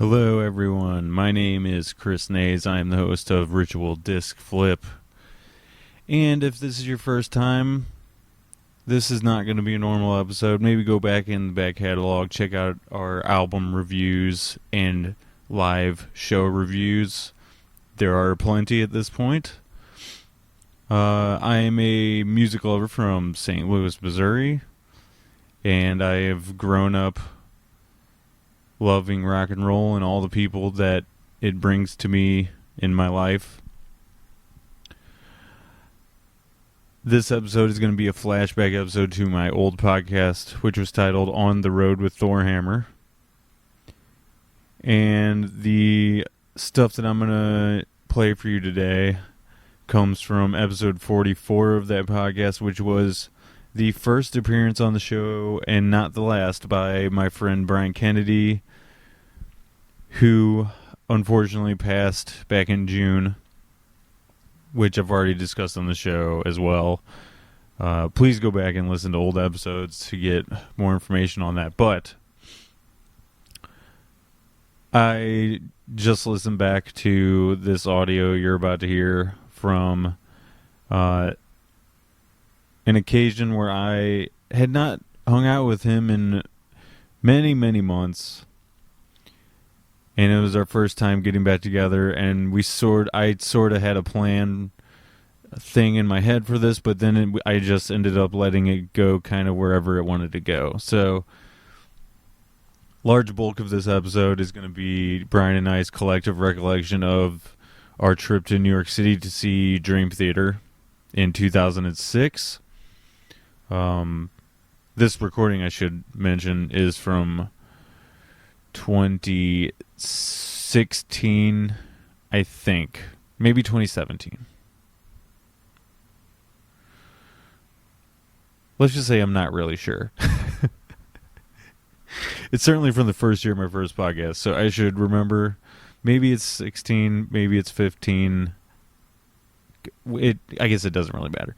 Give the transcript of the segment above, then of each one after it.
Hello, everyone. My name is Chris Nays. I am the host of Ritual Disc Flip. And if this is your first time, this is not going to be a normal episode. Maybe go back in the back catalog, check out our album reviews and live show reviews. There are plenty at this point. I am a music lover from St. Louis, Missouri, and I have grown up loving rock and roll and all the people that it brings to me in my life. This episode is going to be a flashback episode to my old podcast, which was titled On the Road with Thorhammer. And the stuff that I'm going to play for you today comes from episode 44 of that podcast, which was the first appearance on the show, and not the last, by my friend Brian Kennedy, who unfortunately passed back in June, which I've already discussed on the show as well. Please go back and listen to old episodes to get more information on that. But I just listened back to this audio you're about to hear from an occasion where I had not hung out with him in many, many months. And it was our first time getting back together, and I sort of had a plan thing in my head for this, but then I just ended up letting it go kind of wherever it wanted to go. So, large bulk of this episode is going to be Brian and I's collective recollection of our trip to New York City to see Dream Theater in 2006. This recording, I should mention, is from 2016, I think. Maybe 2017. Let's just say I'm not really sure. It's certainly from the first year of my first podcast, so I should remember. Maybe it's 16, maybe it's 15. I guess it doesn't really matter.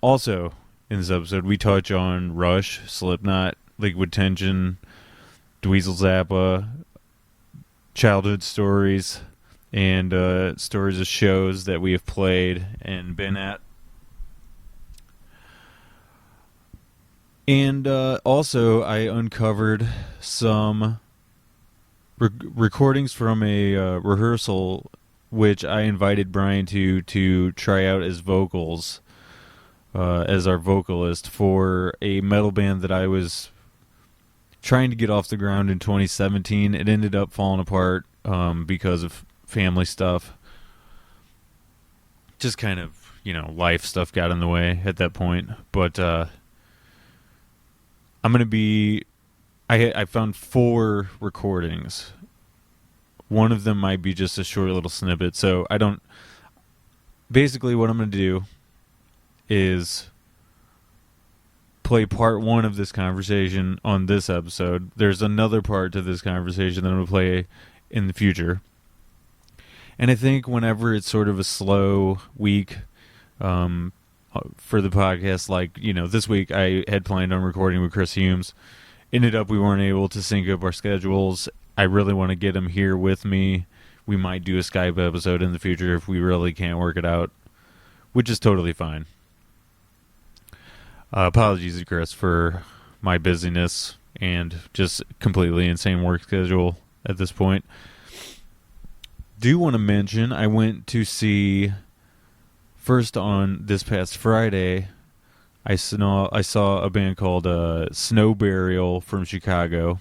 Also, in this episode, we touch on Rush, Slipknot, Liquid Tension, Dweezil Zappa, childhood stories, and stories of shows that we have played and been at. And also, I uncovered some recordings from a rehearsal, which I invited Brian to try out as vocals, as our vocalist for a metal band that I was trying to get off the ground in 2017. It ended up falling apart because of family stuff. Just kind of, life stuff got in the way at that point. But I'm going to be... I found 4 recordings. One of them might be just a short little snippet. So I don't... Basically what I'm going to do is play part 1 of this conversation on this episode. There's another part to this conversation that I'm going to play in the future. And I think whenever it's sort of a slow week for the podcast, like, this week I had planned on recording with Chris Humes. Ended up we weren't able to sync up our schedules. I really want to get him here with me. We might do a Skype episode in the future if we really can't work it out, which is totally fine. Apologies to Chris for my busyness and just completely insane work schedule at this point. Do want to mention I went to see, first on this past Friday, I saw a band called Snow Burial from Chicago.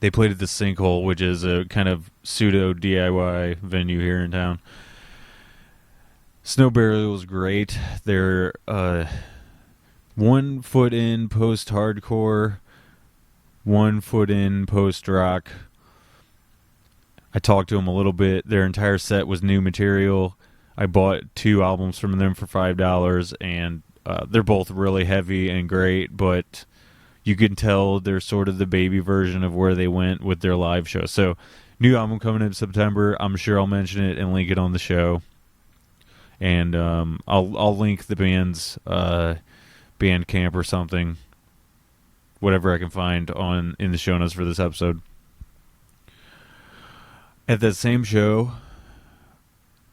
They played at the Sinkhole, which is a kind of pseudo DIY venue here in town. Snow Burial was great. They're 1 foot in post-hardcore, 1 foot in post-rock. I talked to them a little bit. Their entire set was new material. I bought 2 albums from them for $5, and they're both really heavy and great, but you can tell they're sort of the baby version of where they went with their live show. So, new album coming in September. I'm sure I'll mention it and link it on the show. And I'll link the band's Bandcamp or something, whatever I can find in the show notes for this episode. At that same show,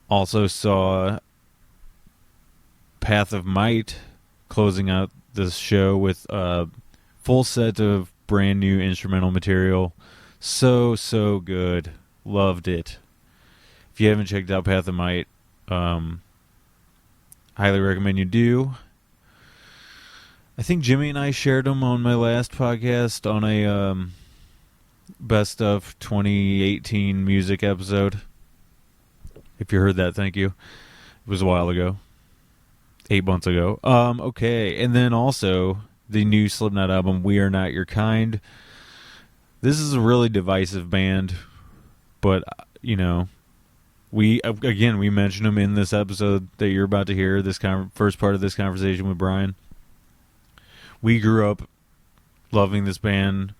also saw Path of Might closing out this show with a full set of brand new instrumental material. So good. Loved it. If you haven't checked out Path of Might, highly recommend you do. I think Jimmy and I shared them on my last podcast on a best of 2018 music episode. If you heard that, thank you. It was a while ago. 8 months ago. Okay. And then also the new Slipknot album, We Are Not Your Kind. This is a really divisive band, but, you know, we mentioned them in this episode that you're about to hear, this first part of this conversation with Brian. We grew up loving this band.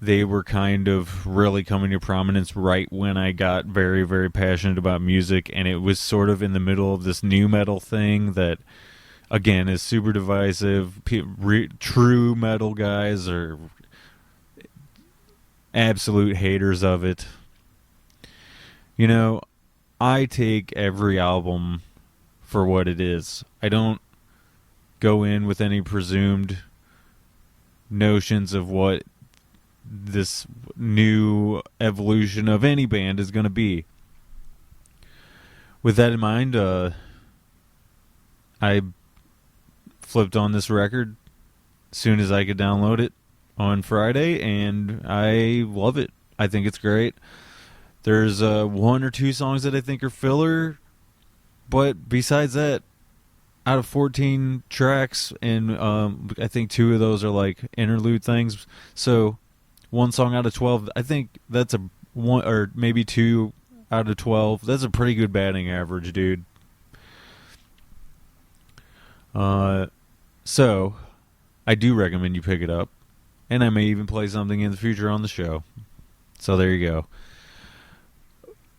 They were kind of really coming to prominence right when I got very, very passionate about music, and it was sort of in the middle of this new metal thing that, again, is super divisive. True metal guys are absolute haters of it. You know, I take every album for what it is. I don't go in with any presumed notions of what this new evolution of any band is going to be. With that in mind, I flipped on this record as soon as I could download it on Friday, and I love it. I think it's great. There's one or two songs that I think are filler, but besides that, out of 14 tracks, and I think 2 of those are like interlude things, so one song out of 12, I think that's a one, or maybe 2 out of 12. That's a pretty good batting average, dude. So I do recommend you pick it up, and I may even play something in the future on the show. So there you go.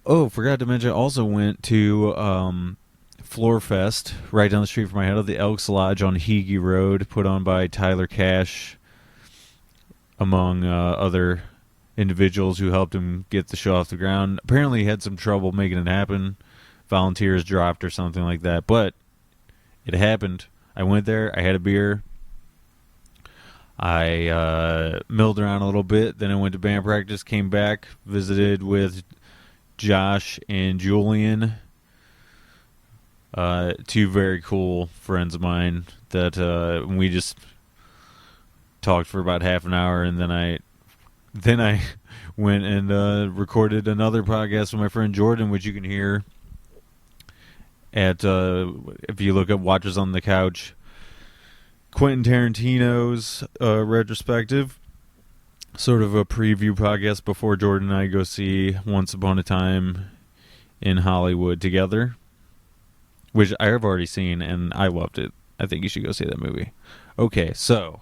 Oh, forgot to mention, I also went to Floor Fest right down the street from my head of the Elks Lodge on Heege Road, put on by Tyler Cash, among other individuals who helped him get the show off the ground. Apparently he had some trouble making it happen. Volunteers dropped or something like that, but it happened. I went there, I had a beer, I milled around a little bit, then I went to band practice, came back, visited with Josh and Julian, 2 very cool friends of mine that we just talked for about half an hour, and then I went and recorded another podcast with my friend Jordan, which you can hear at if you look up Watchers on the Couch, Quentin Tarantino's retrospective, sort of a preview podcast before Jordan and I go see Once Upon a Time in Hollywood together, which I have already seen, and I loved it. I think you should go see that movie. Okay, so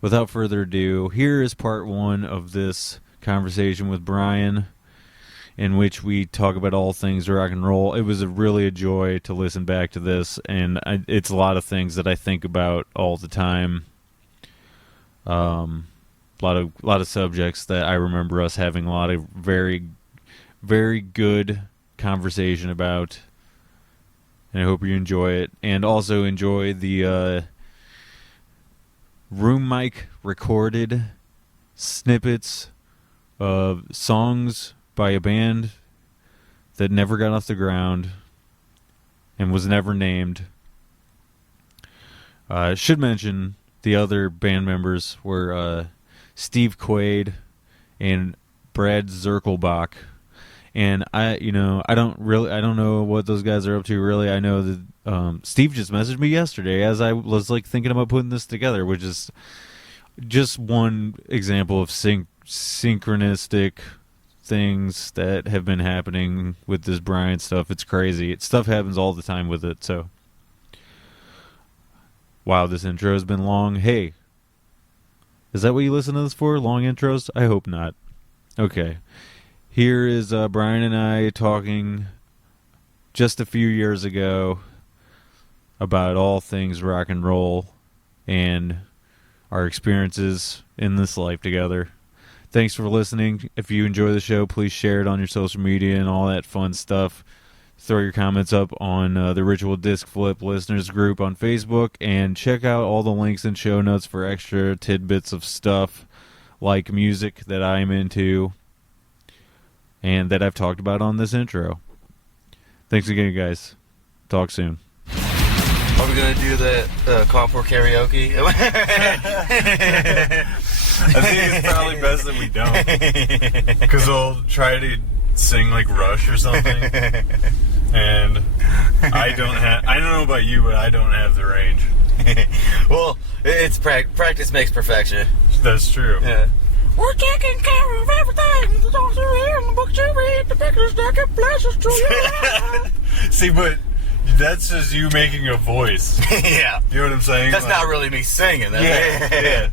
without further ado, here is part 1 of this conversation with Brian, in which we talk about all things rock and roll. It was really a joy to listen back to this, and it's a lot of things that I think about all the time. A lot of subjects that I remember us having a lot of very, very good conversation about, and I hope you enjoy it, and also enjoy the room mic recorded snippets of songs by a band that never got off the ground and was never named. Should mention the other band members were Steve Quaid and Brad Zirkelbach. And I don't know what those guys are up to really. I know that Steve just messaged me yesterday as I was like thinking about putting this together, which is just one example of synchronistic things that have been happening with this Brian stuff. It's crazy. Stuff happens all the time with it. So, wow, this intro has been long. Hey, is that what you listen to this for? Long intros? I hope not. Okay. Here is Brian and I talking just a few years ago about all things rock and roll and our experiences in this life together. Thanks for listening. If you enjoy the show, please share it on your social media and all that fun stuff. Throw your comments up on the Ritual Disc Flip listeners group on Facebook, and check out all the links and show notes for extra tidbits of stuff like music that I'm into and that I've talked about on this intro. Thanks again, guys. Talk soon. Are we going to do the Contour karaoke? I think it's probably best that we don't. Because we'll try to sing like Rush or something. And I don't know about you, but I don't have the range. Well, it's practice makes perfection. That's true. Yeah. We're taking care of everything. The dogs are here, and the books you read, the pictures that get blessings to you. See, but that's just you making a voice. Yeah. You know what I'm saying? That's not really me singing. Yeah.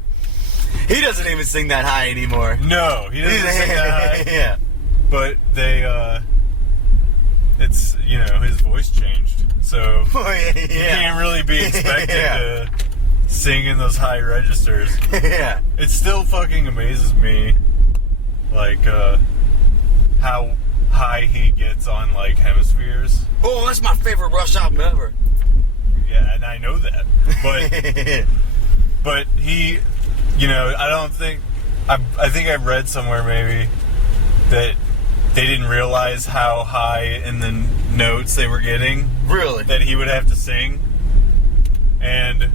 He doesn't even sing that high anymore. No, he doesn't sing that high. Yeah. But it's, his voice changed. So you can't really be expected to sing in those high registers. Yeah. It still fucking amazes me, like, how high he gets on, like, hemispheres. Oh, that's my favorite Rush album ever. Yeah, and I know that. But he, I think I read somewhere maybe that they didn't realize how high in the notes they were getting. Really? That he would have to sing. And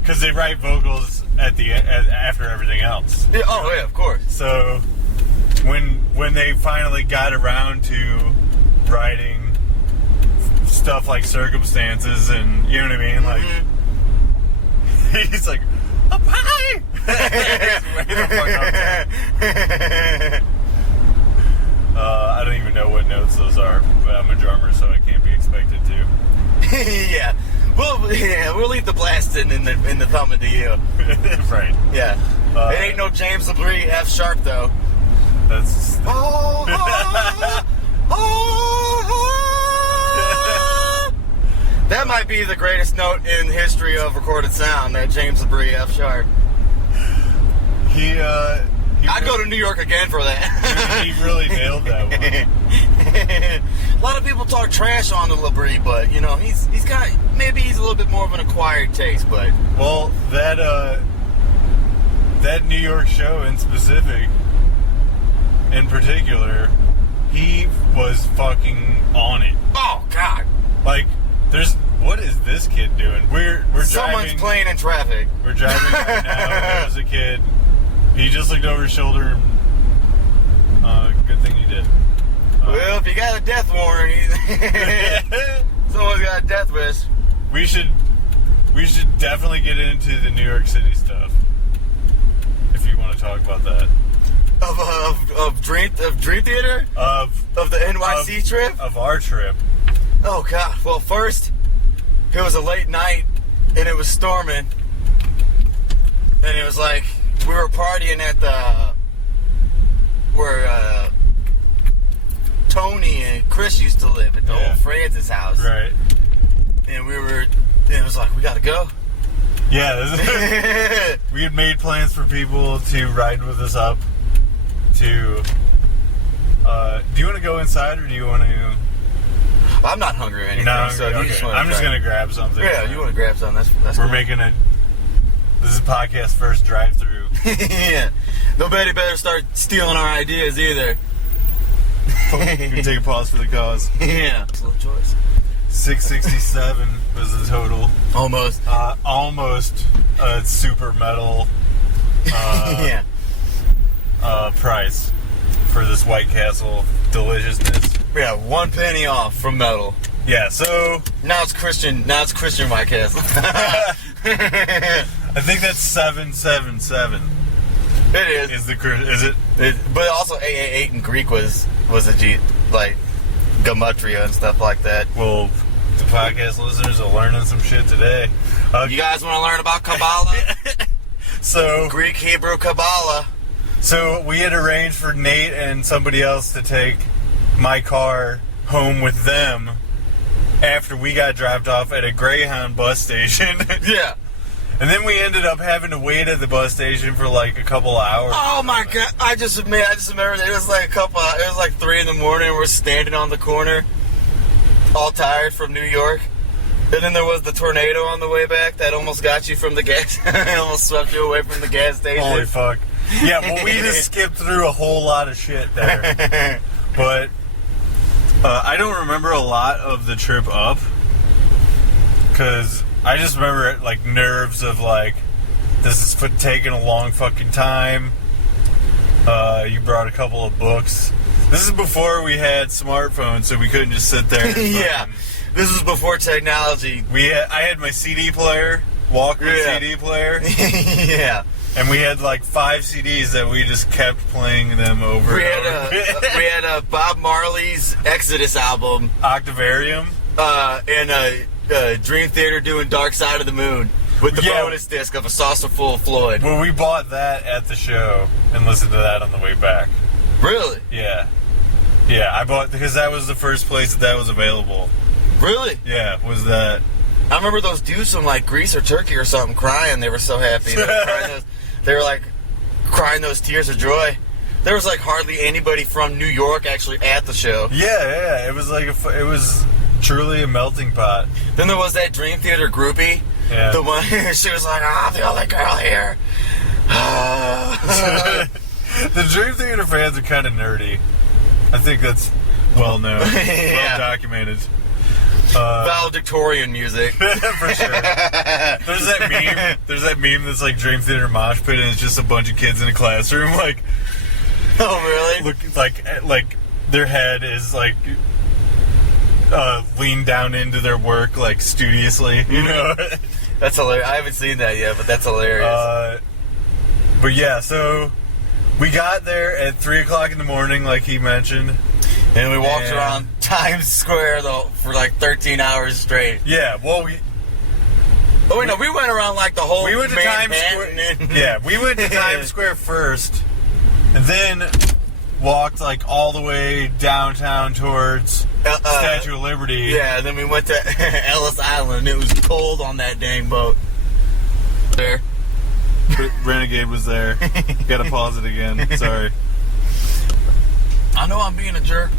because they write vocals at the after everything else. Yeah, yeah, of course. So when they finally got around to writing stuff like Circumstances, and you know what I mean, like he's like up high. I don't even know what notes those are, but I'm a drummer, so I can't be expected to. Yeah. We'll leave the blasting in the thumb to you. Right. Yeah. It ain't no James LaBrie F sharp though. That's. That might be the greatest note in the history of recorded sound. That James LaBrie F sharp. I'd go to New York again for that. He really nailed that one. A lot of people talk trash on the LaBrie, but he's got, maybe he's a little bit more of an acquired taste, but well, that New York show in particular, he was fucking on it. Oh God! Like, what is this kid doing? We're Someone's driving, playing in traffic. We're driving right now. There's a kid. He just looked over his shoulder. Good thing he did. Well, if you got a death warrant, someone's got a death wish. We should definitely get into the New York City stuff. If you want to talk about that. Of Dream Theater? Of the NYC trip? Of our trip. Oh God! Well, first it was a late night and it was storming, and it was like we were partying at where Tony and Chris used to live at the old Francis house. Right. And it was like, we gotta go. Yeah, we had made plans for people to ride with us up to. Do you want to go inside or do you want to? I'm not hungry or anything. No, so okay. you just I'm just gonna grab something. Yeah, you want to grab something? That's We're cool. making this is podcast first drive-through. Yeah, nobody better start stealing our ideas either. You can take a pause for the cause. Yeah, slow choice. 667 was the total. Almost. Almost a super metal price for this White Castle deliciousness. Yeah, 1 penny off from metal. Yeah, so Now it's Christian White Castle. I think that's 777. It is. Is it? But also 888 in Greek was a G, like gematria and stuff like that. Well, the podcast listeners are learning some shit today. You guys want to learn about Kabbalah? So Greek, Hebrew, Kabbalah. So we had arranged for Nate and somebody else to take my car home with them after we got dropped off at a Greyhound bus station. Yeah. And then we ended up having to wait at the bus station for like a couple of hours. Oh my god! I just remember it was like it was like 3 in the morning. We're standing on the corner, all tired from New York, and then there was the tornado on the way back that almost got you from the gas. It almost swept you away from the gas station. Holy fuck! Yeah, well, we just skipped through a whole lot of shit there, but I don't remember a lot of the trip up because. I just remember it, like, nerves of, like, this is taking a long fucking time. You brought a couple of books. This is before we had smartphones, so we couldn't just sit there and yeah, this was before technology. I had my CD player, Walkman CD player. Yeah. And we had, like, 5 CDs that we just kept playing them over we and over. We had Bob Marley's Exodus album. Octavarium. And Dream Theater doing Dark Side of the Moon with the bonus disc of a saucer full of Floyd. Well, we bought that at the show and listened to that on the way back. Really? Yeah. Yeah, I bought because that was the first place that was available. Really? Yeah, was that. I remember those dudes from like Greece or Turkey or something crying. They were so happy. They were like crying those tears of joy. There was like hardly anybody from New York actually at the show. Yeah. It was like it was truly a melting pot. Then there was that Dream Theater groupie. Yeah. The one she was like, I'm the only girl here. The Dream Theater fans are kind of nerdy. I think that's well known, well documented. Valedictorian music. For sure. There's that meme that's like Dream Theater mosh pit and it's just a bunch of kids in a classroom like. Oh really? Look like their head is like. Lean down into their work like studiously, you know. That's hilarious. I haven't seen that yet, but that's hilarious. But yeah, so we got there at 3:00 in the morning, like he mentioned, and we walked around Times Square though for like 13 hours straight. Yeah, well Oh wait, no, we went around like the whole. We went to Times Square. Yeah, we went to Times Square first, and then walked like all the way downtown towards Statue of Liberty. Yeah, and then we went to Ellis Island. It was cold on that dang boat. There. Renegade was there. Gotta pause it again. Sorry. I know I'm being a jerk.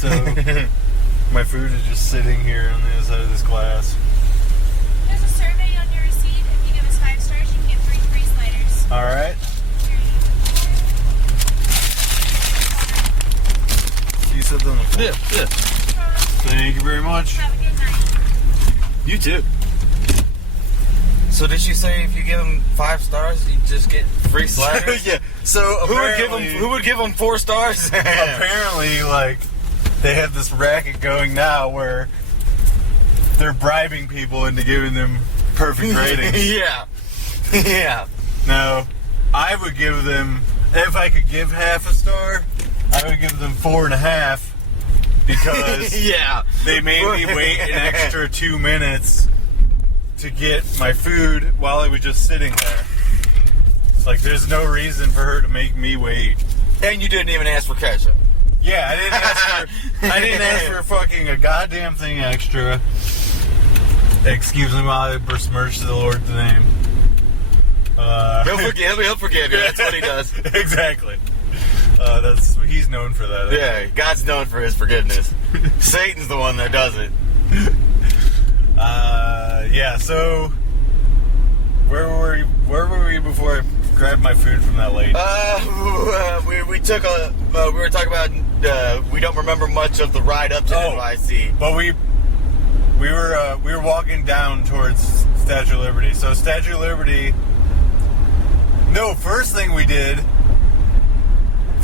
So, my food is just sitting here on the other side of this glass. There's a survey on your receipt. If you give us 5 stars, you can get 3 free sliders. Alright. You said them. Yeah. Thank you very much. Have a good night. You too. So did she say if you give them 5 stars, you just get free sliders? Yeah. So who would give them 4 stars? Apparently, like they have this racket going now where they're bribing people into giving them perfect ratings. Yeah. Now, I would give them, if I could give half a star, I would give them 4.5 because they made me wait an extra 2 minutes to get my food while I was just sitting there. Like, there's no reason for her to make me wait. And you didn't even ask for ketchup. Yeah, I didn't ask for fucking a goddamn thing extra. Excuse me while I besmirch the Lord's name. He'll forgive you. That's what he does. Exactly. He's known for that. Yeah, God's known for his forgiveness. Satan's the one that does it. Yeah, so where were we before I grabbed my food from that lady? We were talking about we don't remember much of the ride up to NYC. But we were walking down towards Statue of Liberty. So Statue of Liberty. No, first thing we did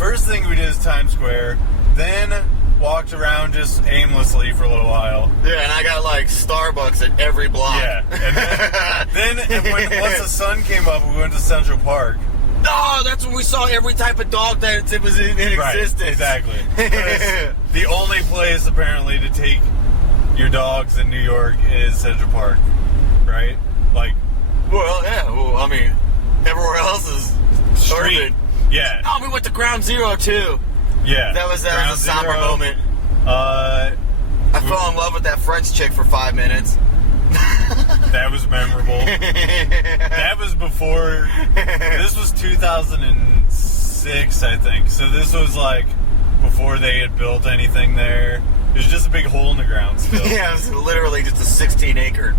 is Times Square. Then walked around just aimlessly for a little while. Yeah, and I got like Starbucks at every block. Yeah. And then once the sun came up, we went to Central Park. Oh, that's when we saw every type of dog that was in existence. Exactly. The only place apparently to take your dogs in New York is Central Park, right? Like, well, yeah. Well, I mean, everywhere else is street. urban. Yeah. Oh, we went to Ground Zero too. Yeah. That was a somber moment. I fell in love with that French chick for 5 minutes. That was memorable. That was before. This was 2006, I think. So this was like before they had built anything there. It was just a big hole in the ground still. Yeah, it was literally just a 16-acre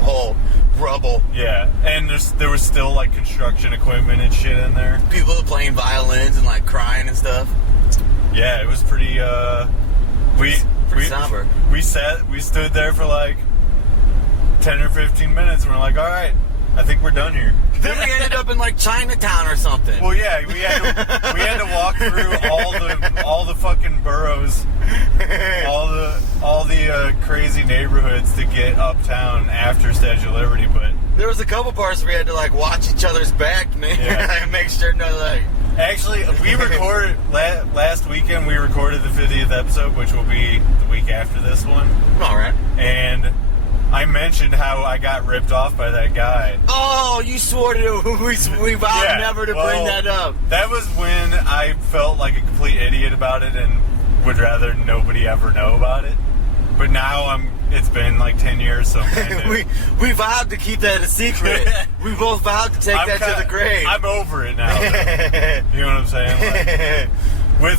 hole, rubble. Yeah, and there was still like construction equipment and shit in there. People playing violins and like crying and stuff. Yeah, it was pretty. Pretty somber. We stood there for like 10 or 15 minutes, and we're like, all right, I think we're done here. Then we ended up in like Chinatown or something. Well, yeah, we had to walk through all the fucking boroughs, all the crazy neighborhoods to get uptown after Statue of Liberty. But there was a couple parts where we had to like watch each other's back, man, and make sure no like. Actually, we recorded last weekend. We recorded the 50th episode, which will be the week after this one. All right. And I mentioned how I got ripped off by that guy. Oh, you swore to we vowed never to bring that up. That was when I felt like a complete idiot about it and would rather nobody ever know about it. But now it's been like 10 years, so we vowed to keep that a secret. We both vowed to take that to the grave. I'm over it now. You know what I'm saying? Like,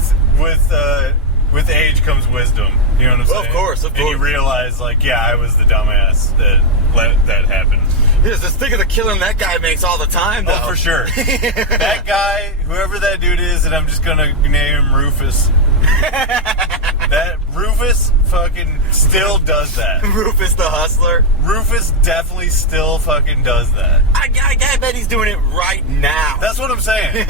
with age comes wisdom. You know what I'm saying? Of course. And you realize, like, yeah, I was the dumbass that let that happen. Yes, just think of the killing that guy makes all the time, though. Oh, for sure. That guy, whoever that dude is, and I'm just gonna name him Rufus. That Rufus fucking still does that. Rufus the Hustler? Rufus definitely still fucking does that. I bet he's doing it right now. That's what I'm saying.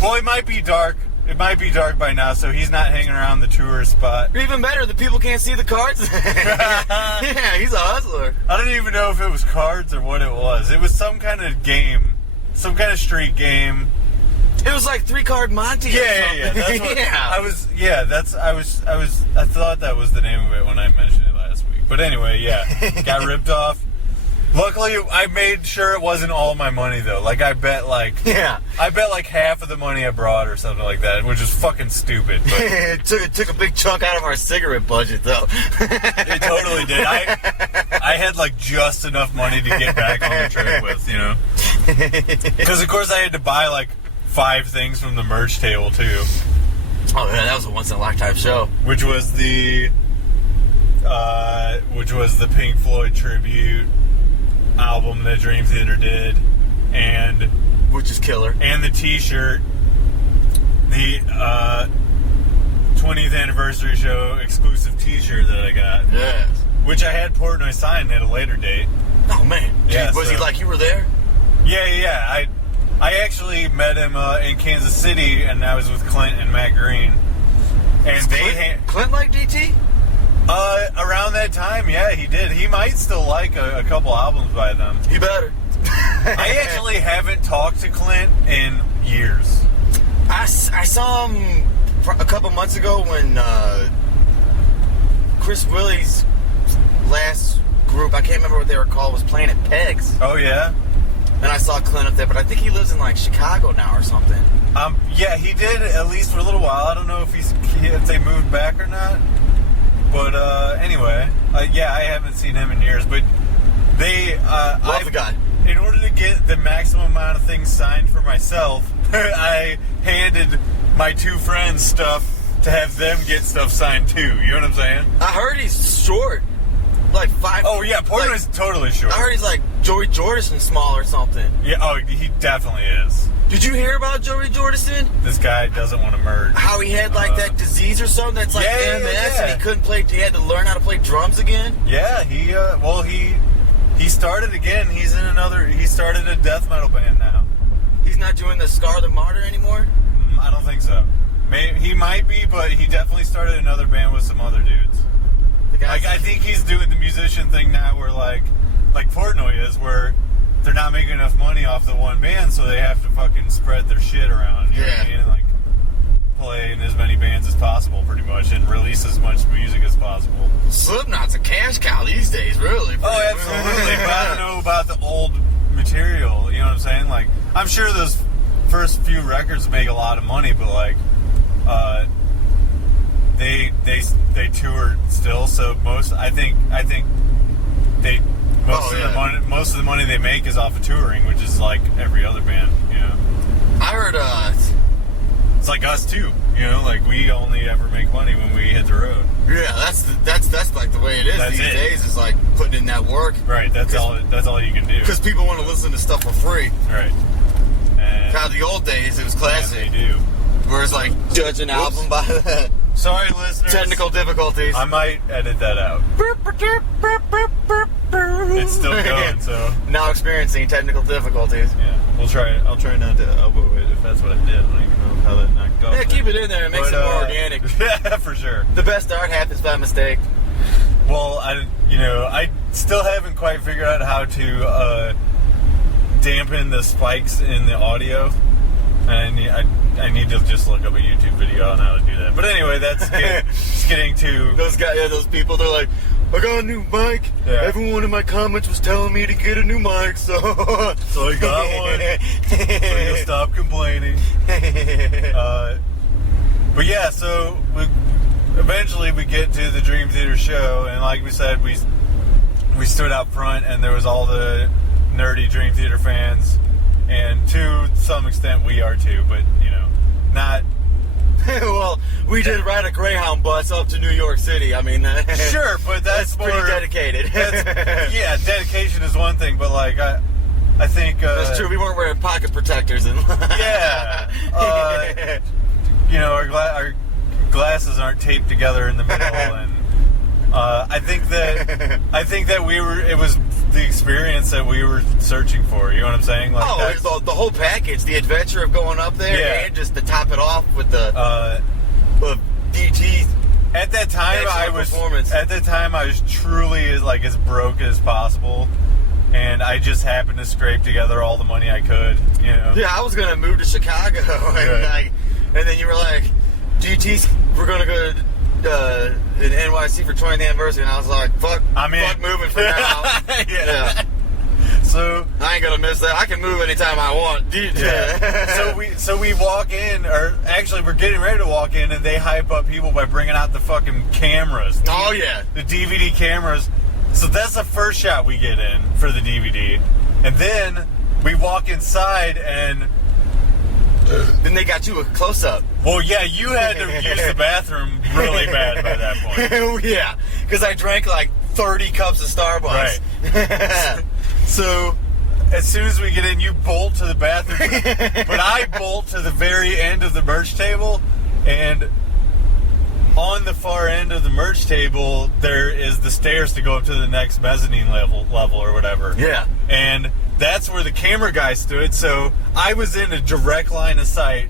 Well, it might be dark. It might be dark by now, so he's not hanging around the tourist spot. Even better, the people can't see the cards. Yeah, he's a hustler. I don't even know if it was cards or what it was. It was some kind of game. Some kind of street game. It was like 3-card Monty. Yeah. That's what I thought that was the name of it when I mentioned it last week. But anyway, yeah. Got ripped off. Luckily, I made sure it wasn't all my money, though. Like, I bet half of the money I brought or something like that, which is fucking stupid. But it took a big chunk out of our cigarette budget, though. It totally did. I had, like, just enough money to get back on the trip with, you know? Because, of course, I had to buy, like, 5 things from the merch table, too. Oh, man, that was a once-in-a-lifetime show. Which was the Pink Floyd tribute album that Dream Theater did, and which is killer, and the T-shirt, the 20th anniversary show exclusive T-shirt that I got. Yes, which I had Portnoy sign at a later date. Oh man, yeah, was he like you were there? Yeah. I actually met him in Kansas City, and I was with Clint and Matt Green, and Clint like DT. Around that time, yeah, he did. He might still like a couple albums by them. He better. I actually haven't talked to Clint in years. I saw him a couple months ago when Chris Willie's last group, I can't remember what they were called, was playing at Pegs. Oh, yeah? And I saw Clint up there, but I think he lives in, like, Chicago now or something. Yeah, he did, at least for a little while. I don't know if they moved back or not. But anyway, yeah, I haven't seen him in years. But love the guy. In order to get the maximum amount of things signed for myself, I handed my 2 friends stuff to have them get stuff signed too. You know what I'm saying? I heard he's short, like 5. Oh yeah, Portnoy's totally short. I heard he's like Joey Jordison small or something. Yeah. Oh, he definitely is. Did you hear about Joey Jordison? This guy doesn't want to merge. How he had like that disease or something that's like MS, and he couldn't play. He had to learn how to play drums again. Yeah, he started again. He started a death metal band now. He's not doing the Scar the Martyr anymore? I don't think so. He might be, but he definitely started another band with some other dudes. I think he's doing the musician thing now, where like Portnoy is, where they're not making enough money off the one band, so they have to fucking spread their shit around. You know what I mean? Like, play in as many bands as possible, pretty much, and release as much music as possible. Slipknot's a cash cow these days, really. Oh, absolutely. But I don't know about the old material. You know what I'm saying? Like, I'm sure those first few records make a lot of money, but like, they toured still. So I think they Most of the money they make is off of touring, which is like every other band. You know, I heard. It's like us too. You know, like we only ever make money when we hit the road. Yeah, that's like the way it is these days. Is like putting in that work. Right. That's all you can do. Because people want to listen to stuff for free. Right. And kind of the old days, it was classic. Yeah, they do. Whereas like judge an album by the sorry, listeners. Technical difficulties. I might edit that out. It's still going, so now experiencing technical difficulties. Yeah, we'll try it. I'll try not to elbow it if that's what I did. I don't even know how that knocked off. Yeah, keep it in there. It makes it more organic. Yeah, for sure. The best art happens by mistake. Well, I still haven't quite figured out how to dampen the spikes in the audio. And I need to just look up a YouTube video on how to do that. But anyway, that's getting to those guys. Yeah, those people. They're like, I got a new mic. Yeah. Everyone in my comments was telling me to get a new mic, so I got one. So you'll stop complaining. But yeah, so eventually we get to the Dream Theater show, and like we said, we stood out front, and there was all the nerdy Dream Theater fans. And to some extent, we are too, but, you know, not... Well, we did ride a Greyhound bus up to New York City. I mean... Sure, but that's pretty dedicated. Yeah, dedication is one thing, but, like, I think... that's true, we weren't wearing pocket protectors. Yeah. You know, our glasses aren't taped together in the middle, and... I think that it was the experience that we were searching for. You know what I'm saying? Like the whole package, the adventure of going up there, and just to top it off with the DT. At that time, I was truly as broke as possible, and I just happened to scrape together all the money I could. You know? Yeah, I was gonna move to Chicago, and then you were like, GT's, we're gonna go in NYC for 20th anniversary, and I was like, fuck moving for now. Yeah. So I ain't gonna miss that. I can move anytime I want. Yeah. So we walk in, or actually we're getting ready to walk in, and they hype up people by bringing out the fucking cameras. Oh yeah, the DVD cameras. So that's the first shot we get in for the DVD, and then we walk inside and. Then they got you a close-up. Well, yeah, you had to use the bathroom really bad by that point. Yeah, because I drank like 30 cups of Starbucks. Right. So, as soon as we get in, you bolt to the bathroom. But I bolt to the very end of the merch table, and on the far end of the merch table, there is the stairs to go up to the next mezzanine level or whatever. Yeah. And that's where the camera guy stood, so I was in a direct line of sight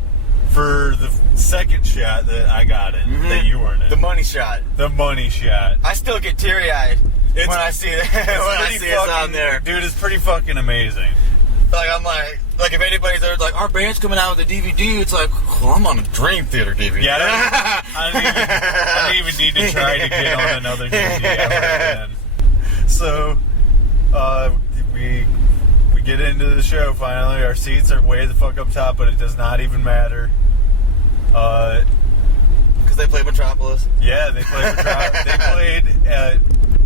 for the second shot that I got in, that you weren't in. The money shot. The money shot. I still get teary-eyed when I see that. When I see us on there. Dude, it's pretty fucking amazing. Like, I'm like if anybody's there, like, our band's coming out with a DVD, it's like, well, I'm on a Dream Theater DVD. Yeah, I don't even need to try to get on another DVD ever again. So, we get into the show finally. Our seats are way the fuck up top, but it does not even matter. Because they played Metropolis. Yeah, they played Metropolis. They played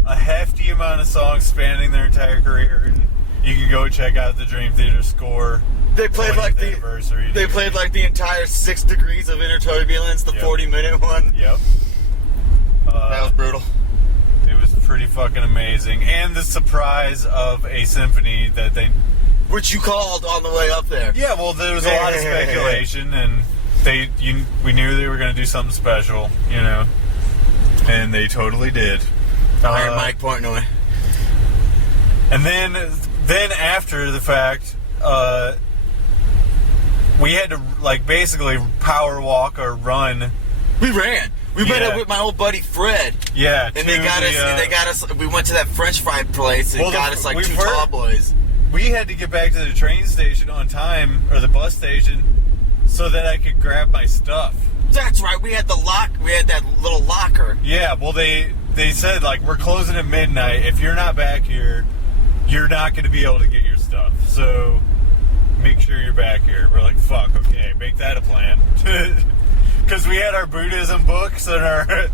a hefty amount of songs spanning their entire career, and you can go check out the Dream Theater score. They played like the entire 6 Degrees of Inner Turbulence, the 40-minute one. Yep. That was brutal. It was pretty fucking amazing, and the surprise of a symphony that they. Which you called on the way up there. Yeah, well, there was a lot of speculation, and we knew they were going to do something special, you know, and they totally did. Iron Mike pointing away. And then after the fact, we had to basically power walk or run. We ran. We met up with my old buddy Fred. Yeah, and they got us. We went to that French fry place and got us two tall boys. We had to get back to the train station on time, or the bus station, so that I could grab my stuff. That's right. We had We had that little locker. Yeah. Well, they said we're closing at midnight. If you're not back here, you're not going to be able to get your stuff. So make sure you're back here. We're like, fuck. Okay, make that a plan. Because we had our Buddhism books and our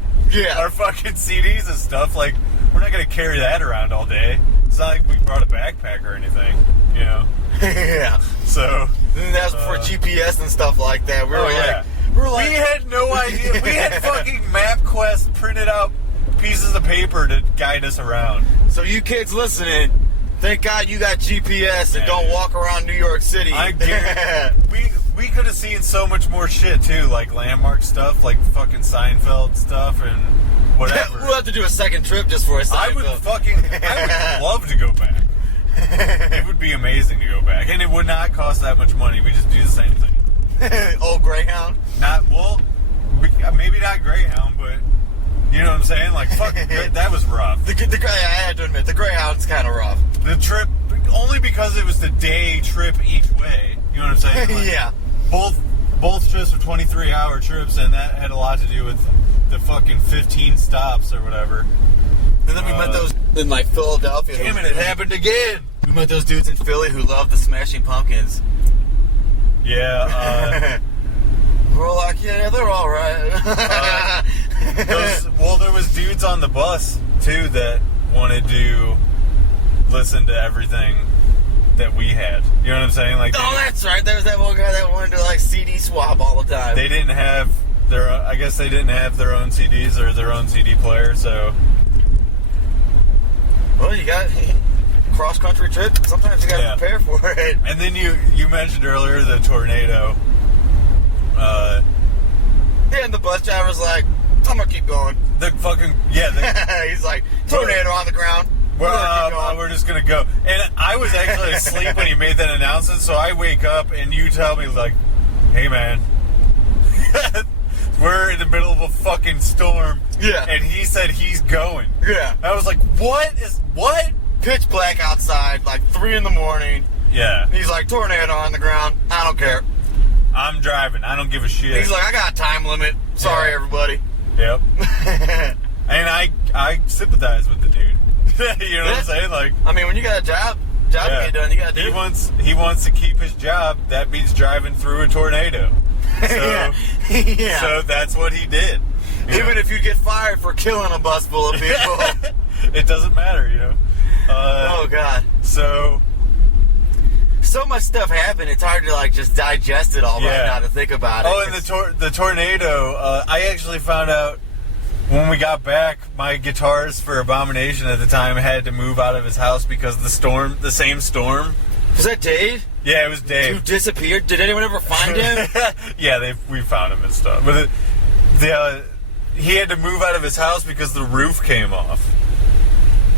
fucking CDs and stuff. We're not going to carry that around all day. it's not like we brought a backpack or anything, you know. Yeah. So And that was before GPS and stuff like that. We were like, we had no idea. We had fucking MapQuest printed out pieces of paper to guide us around. so you kids listening, thank God you got GPS and don't walk around New York City. I guarantee we could have seen so much more shit too, like landmark stuff, like fucking Seinfeld stuff and whatever. We'll have to do a second trip just for a second. I would love to go back. It would be amazing to go back, and it would not cost that much money. We just do the same thing. Old Greyhound. Maybe not Greyhound, but you know what I'm saying? Like, fuck, that was rough. I had to admit, the Greyhound's kind of rough. The trip, only because it was the day trip each way. You know what I'm saying? Like, Yeah. Both trips were 23-hour trips, and that had a lot to do with the fucking 15 stops or whatever. And then we met those in like Philadelphia. Damn it happened again. We met those dudes in Philly who loved the Smashing Pumpkins. Yeah. We're like, yeah, they're all right. There was dudes on the bus too that wanted to listen to everything that we had. You know what I'm saying? Like, oh, that's right. There was that one guy that wanted to like CD swap all the time. they didn't have their. I guess they didn't have their own CDs or their own CD player. So, Well, you got cross country trip. Sometimes you got to prepare for it. and then you mentioned earlier the tornado. Yeah, and the bus driver's like, I'm gonna keep going. The fucking He's like, tornado on the ground. We're just gonna go. And I was actually asleep when he made that announcement, so I wake up and you tell me like, "Hey man, we're in the middle of a fucking storm." Yeah. And he said he's going. Yeah. I was like, what? Pitch black outside, like 3 in the morning. Yeah. He's like, tornado on the ground. I don't care. I'm driving. I don't give a shit. He's like, I got a time limit. Sorry, everybody. Yep. And I sympathize with the dude. You know what I'm saying? Like, I mean, when you got a job to get done, you got to do it. He wants to keep his job. That means driving through a tornado. So, Yeah. So that's what he did. Even if you get fired for killing a bus full of people. It doesn't matter, you know. Oh God. So much stuff happened. It's hard to like just digest it all right now to think about it. Oh, and the tornado. I actually found out when we got back, my guitars for Abomination at the time had to move out of his house because the same storm. Was that Dave? Yeah, it was Dave. Who disappeared? Did anyone ever find him? Yeah, we found him and stuff. But he had to move out of his house because the roof came off.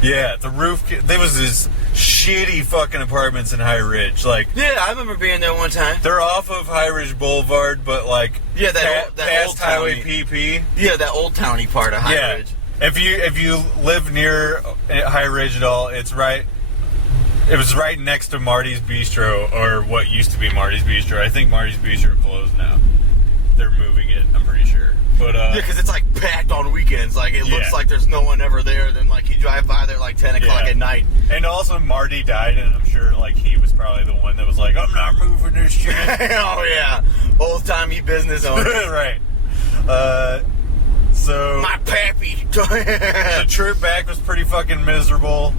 Yeah, the roof. There was this shitty fucking apartments in High Ridge. Like, Yeah, I remember being there one time. they're off of High Ridge Boulevard, but like that past old Highway towny. PP. Yeah, that old towny part of High Ridge. If you live near High Ridge at all, it's right. It was right next to Marty's Bistro, or what used to be Marty's Bistro. I think Marty's Bistro closed now. They're moving it, I'm pretty sure. But Yeah, because it's like packed on weekends. Like it looks like there's no one ever there. Then like you drive by there like 10 o'clock at night. And also Marty died, and I'm sure like he was probably the one that was like, I'm not moving this shit. Oh yeah, old timey business owner. Right. So My pappy. the trip back was pretty fucking miserable.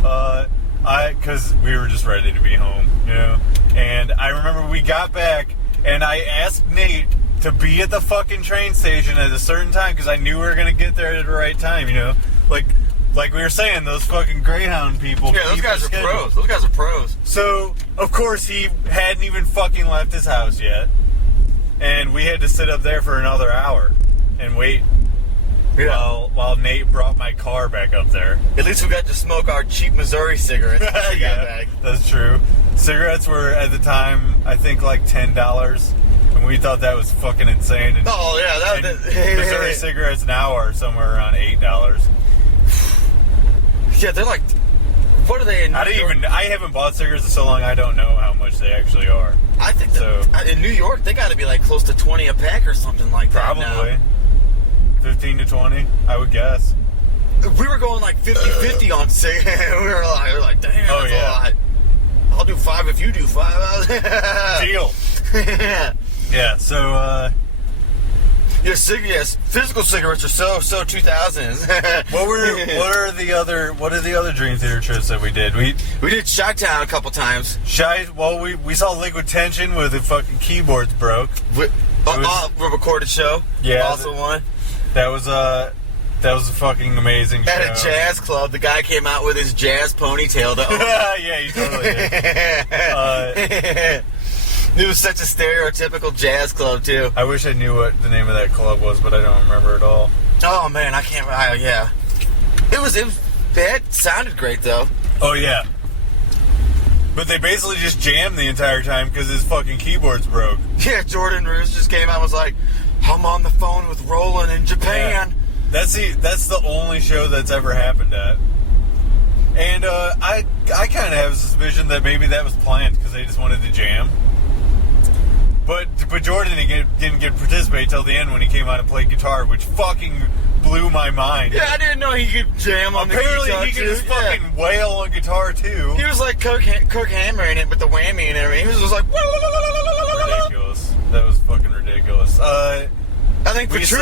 Because we were just ready to be home, you know. And I remember we got back, and I asked Nate to be at the fucking train station at a certain time because I knew we were gonna get there at the right time, you know. Like we were saying, those fucking Greyhound people. Yeah, those guys are pros. Those guys are pros. So of course he hadn't even fucking left his house yet, and we had to sit up there for another hour and wait. Yeah. While Nate brought my car back up there. At least we got to smoke our cheap Missouri cigarettes. Once we got back. That's true. Cigarettes were at the time, I think, like $10, and we thought that was fucking insane. And, Oh yeah, Missouri cigarettes now are somewhere around $8. Yeah, they're like, what are they in? I haven't bought cigarettes in so long. I don't know how much they actually are. I think in New York they got to be like close to 20 a pack or something like that. Probably Now. 15 to 20, I would guess. We were going like 50-50 on cigarettes. we were like, damn, that's a lot. I'll do 5 if you do 5. Deal. Yeah. Yeah. So Yes, physical cigarettes are so 2000s. What are the other Dream Theater trips that we did? We did Chi-Town a couple times. We saw Liquid Tension where the fucking keyboards broke. We recorded show. Yeah, also one. That was a fucking amazing show. At a jazz club, the guy came out with his jazz ponytail. Yeah, he totally did. It was such a stereotypical jazz club too. I wish I knew what the name of that club was, but I don't remember at all. Oh man, I can't. Yeah, it was. That sounded great though. Oh yeah. But they basically just jammed the entire time because his fucking keyboards broke. Yeah, Jordan Roos just came out and was like, I'm on the phone with Roland in Japan. Yeah. That's the only show that's ever happened at. And I kind of have a suspicion that maybe that was planned because they just wanted to jam. But Jordan didn't get to participate till the end when he came out and played guitar, which fucking blew my mind. Yeah, I didn't know he could jam on the guitar. Apparently he could just fucking wail on guitar too. He was like Kirk hammering it with the whammy and everything. He was just like ridiculous. That was fucking ridiculous. I think Petrucci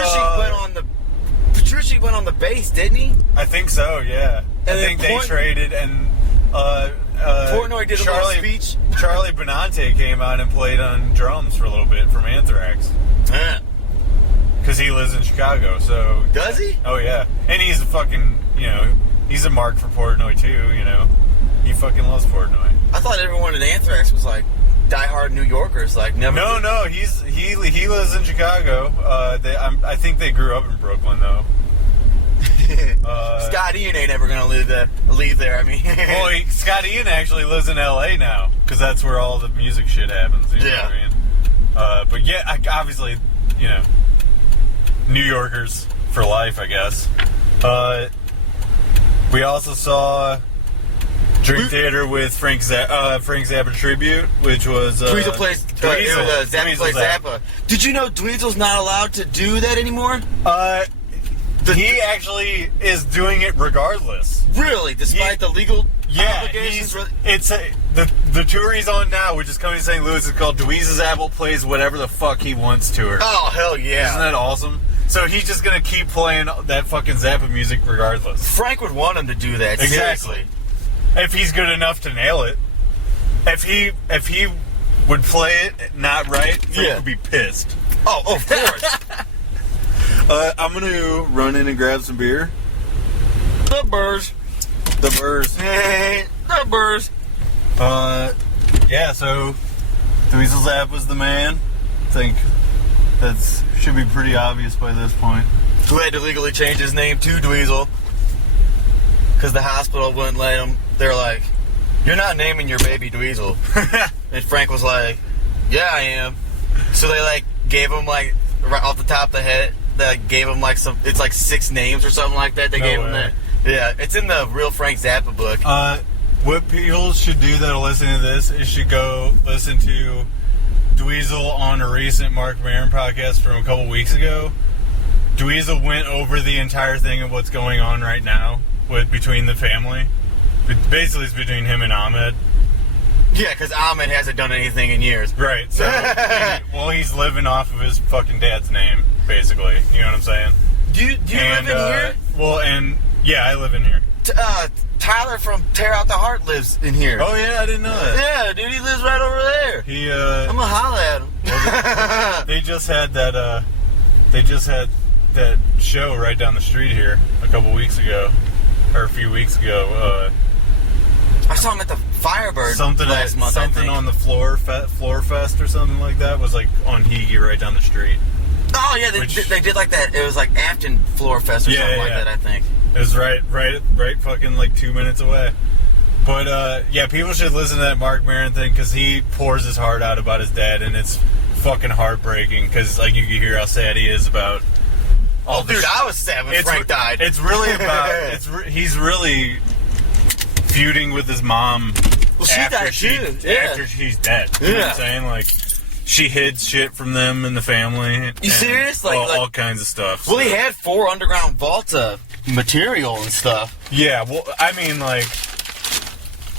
went on the bass, didn't he? I think so. Yeah. And I think they traded and. Portnoy did a little speech. Charlie Benante came out and played on drums for a little bit from Anthrax. Yeah. Because he lives in Chicago, so... Does he? Oh, yeah. And he's a fucking, he's a mark for Portnoy, too, He fucking loves Portnoy. I thought everyone in Anthrax was, like, diehard New Yorkers, like, never... No, he lives in Chicago. I think they grew up in Brooklyn, though. Scott Ian ain't ever gonna leave there. I mean, well, Scott Ian actually lives in L.A. now because that's where all the music shit happens. You know what I mean? But yeah, obviously, New Yorkers for life, I guess. We also saw Dream Theater with Frank Zappa tribute, which was Dweezil plays Zappa. Did you know Dweezil's not allowed to do that anymore? He actually is doing it regardless. Really? Despite the legal obligations? The tour he's on now, which is coming to St. Louis, is called Dweezil Zappa Plays Whatever the Fuck He Wants tour. Oh, hell yeah. Isn't that awesome? So he's just going to keep playing that fucking Zappa music regardless. Frank would want him to do that, exactly. Seriously. If he's good enough to nail it. If he would play it not right, Frank would be pissed. Oh, of course. I'm going to run in and grab some beer. The Burrs. Hey, the Burrs. Yeah, so Dweezil Zapp was the man. I think that should be pretty obvious by this point. Who had to legally change his name to Dweezil because the hospital wouldn't let him. They're like, you're not naming your baby Dweezil. And Frank was like, yeah, I am. So they gave him right off the top of the head. They gave him it's 6 names or something like that. They gave him that. Yeah, it's in the real Frank Zappa book. What people should do that are listening to this is should go listen to Dweezil on a recent Mark Maron podcast from a couple weeks ago. Dweezil went over the entire thing of what's going on right now between the family. Basically, it's between him and Ahmed. Yeah, because Ahmed hasn't done anything in years. Right. So, he's living off of his fucking dad's name, basically. You know what I'm saying? Do you live in here? Well, yeah, I live in here. Tyler from Tear Out the Heart lives in here. Oh, yeah, I didn't know that. Yeah, dude, he lives right over there. I'm gonna holler at him. Well, they just had that. They just had that show right down the street here a couple weeks ago, or a few weeks ago. I saw him at the Firebird last month. Something on the Floor Fest or something like that was on Higi right down the street. Oh yeah, they did like that. It was like Afton Floor Fest or something like that. I think it was right, fucking 2 minutes away. But yeah, people should listen to that Mark Maron thing because he pours his heart out about his dad, and it's fucking heartbreaking because you can hear how sad he is about. Oh, dude, I was sad when Frank died. It's really about. He's really feuding with his mom. Well, she died too. After she's dead. You know what I'm saying? She hid shit from them and the family. You serious? All kinds of stuff. Well, he had 4 underground vaults of material and stuff. Yeah, well, I mean,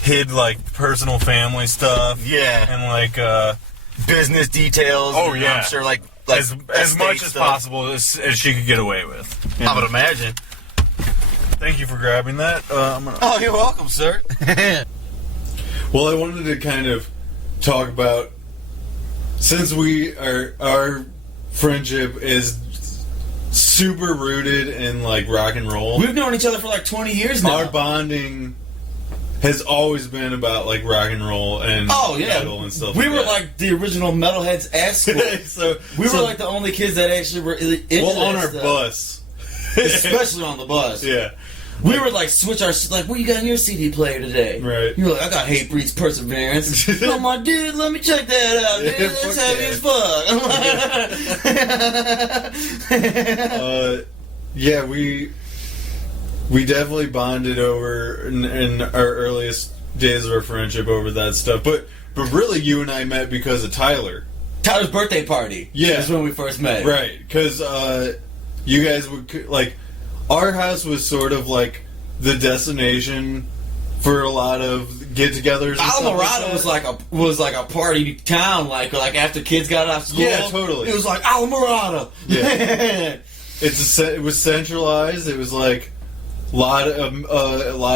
hid, personal family stuff. Yeah. And, business details. Oh, yeah. I'm sure, like as much estate as stuff. possible as she could get away with. I would imagine. Thank you for grabbing that. I'm gonna... Oh, you're welcome, sir. Well, I wanted to kind of talk about, since our friendship is super rooted in like rock and roll. We've known each other for like 20 years now. Our bonding has always been about like rock and roll and metal and stuff. We like were that. like the original metalheads at school. We were like the only kids that actually were into on that our stuff. bus, Especially on the bus. yeah. We were like switch our like, what you got in your CD player today? Right. You were like, I got Hate Breeds Perseverance. I'm like, dude, let me check that out. Dude, Yeah, that's fuck heavy as fuck. Yeah, we definitely bonded over in our earliest days of our friendship over that stuff. But really, you and I met because of Tyler. Tyler's birthday party. Yeah. That's when we first met. Right, because you guys would like, our house was sort of like the destination for a lot of get-togethers. Alamorada was like a party town. Like after kids got off school. Yeah, totally. It was like Alamorada. Yeah. It was centralized. It was like a lot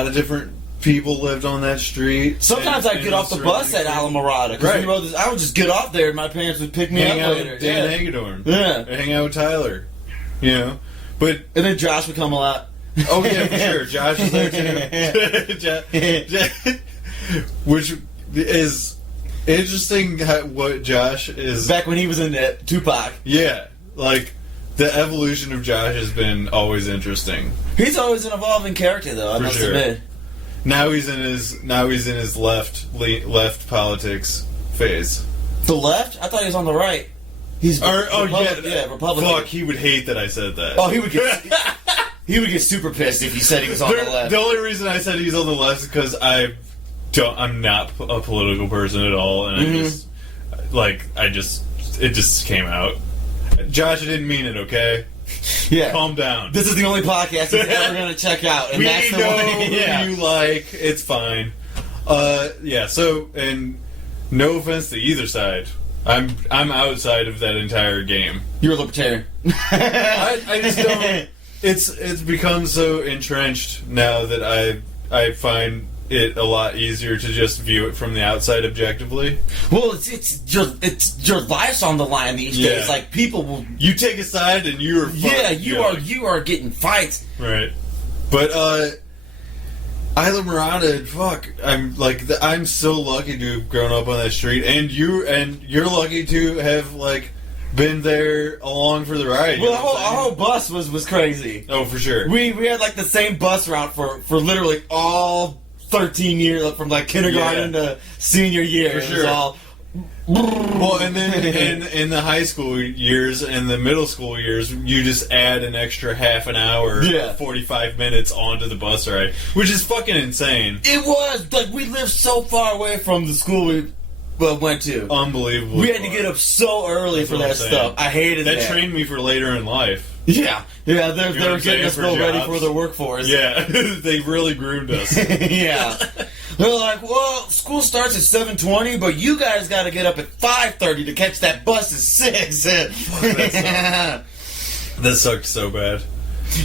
of different people lived on that street. Sometimes I'd get off the bus at Alamorada. Right. I would just get off there and my parents would pick me Hang up out later. with Dan Hagedorn. Yeah. Or hang out with Tyler. You know? But And then Josh would come a lot. oh yeah, for sure. Josh is there too. Which is interesting what Josh is. Back when he was in Tupac. Yeah. Like, the evolution of Josh has been always interesting. He's always an evolving character, though. I For must sure. admit. Now he's in his left politics phase. The left? I thought he was on the right. He's Republican. Fuck, he would hate that I said that. Oh, he would get super pissed if you said he was on the left. The only reason I said he's on the left is because I'm not a political person at all, and it just came out. Josh, I didn't mean it, okay? Yeah. Calm down. This is the only podcast he's ever going to check out, and We that's the know one. who Yeah. you like. It's fine. Yeah. So, and no offense to either side, I'm outside of that entire game. You're a libertarian. I just don't. It's become so entrenched now that I find it a lot easier to just view it from the outside objectively. Well, it's your life's on the line these Yeah. days. Like people will. You take a side and you're You are getting fights. right. But Isla Miranda, fuck, I'm so lucky to have grown up on that street, and you're lucky to have like been there along for the ride. You Well, know what I'm our saying? whole bus was crazy. Oh, for sure. We had like the same bus route for literally all 13 years, from like kindergarten to senior year. For It was sure. all. Well, and then in the high school years and the middle school years, you just add an extra half an hour, Yeah. 45 minutes onto the bus ride, which is fucking insane. It was like we lived so far away from the school we went to. Unbelievable. We had to get up so early That's for what I'm that saying. stuff. I hated that. That trained me for later in life. Yeah, they know were what I'm getting saying, us for real ready jobs. for the workforce. Yeah, they really groomed us. Yeah. They're like, well, school starts at 7:20, but you guys got to get up at 5:30 to catch that bus at 6. That sucked so bad.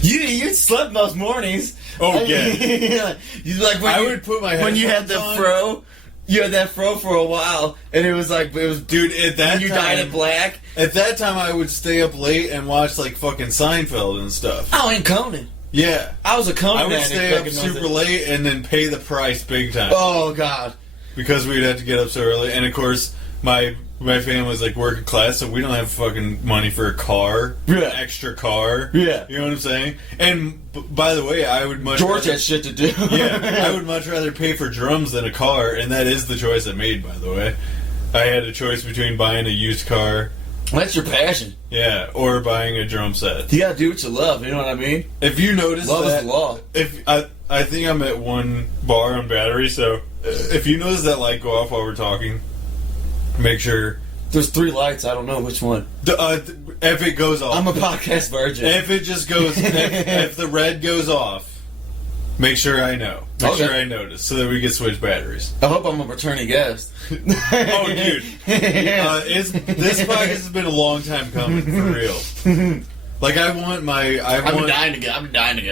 You slept most mornings. Oh, yeah. You like when I you, would put my when you had headphones the on. fro. You had that fro for a while, and it was Dude, at that when you time, dyed it black. At that time, I would stay up late and watch like fucking Seinfeld and stuff. Oh, and Conan. Yeah. I was a Conan I would addict stay back up in those super days. late and then pay the price big time. Oh God. Because we'd have to get up so early. And of course, my family was like working class, so we don't have fucking money for a car. Yeah. Extra car. Yeah. You know what I'm saying? And by the way, I would much George rather, had shit to do. yeah, I would much rather pay for drums than a car, and that is the choice I made, by the way. I had a choice between buying a used car, That's your passion. yeah, or buying a drum set. You gotta do what you love. You know what I mean? If you notice Love that, is the law. if I think I'm at one bar on battery, so if you notice that light go off while we're talking, make sure. There's 3 lights. I don't know which one. If it goes off, I'm a podcast virgin. if it just goes, if the red goes off, Make sure I know. Make Okay. sure I notice so that we can switch batteries. I hope I'm a returning guest. Oh, dude. This podcast has been a long time coming, for real. Like, I've been dying to get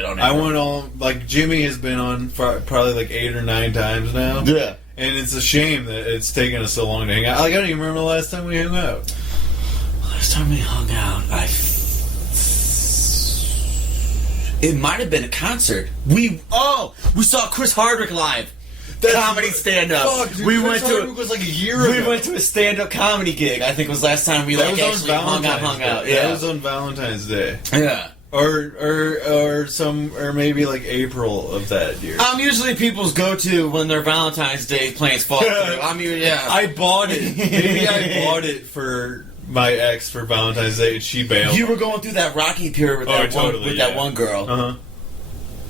on it. I want all, like, Jimmy has been on for probably like 8 or 9 times now. Yeah. And it's a shame that it's taken us so long to hang out. Like, I don't even remember the last time we hung out. Last time we hung out, it might have been a concert. We saw Chris Hardwick live. Comedy stand-up. Fuck, dude, we Chris went to Hardwick was like a year ago. We went to a stand-up comedy gig. I think it was last time we That was actually on hung out. Valentine's Day. Yeah, That was on Valentine's Day. yeah. Or maybe like April of that year. I'm usually people's go-to when their Valentine's Day plans fall through. I bought it. Maybe I bought it for my ex for Valentine's Day, and she bailed. You were going through that rocky period with that one girl. Uh huh.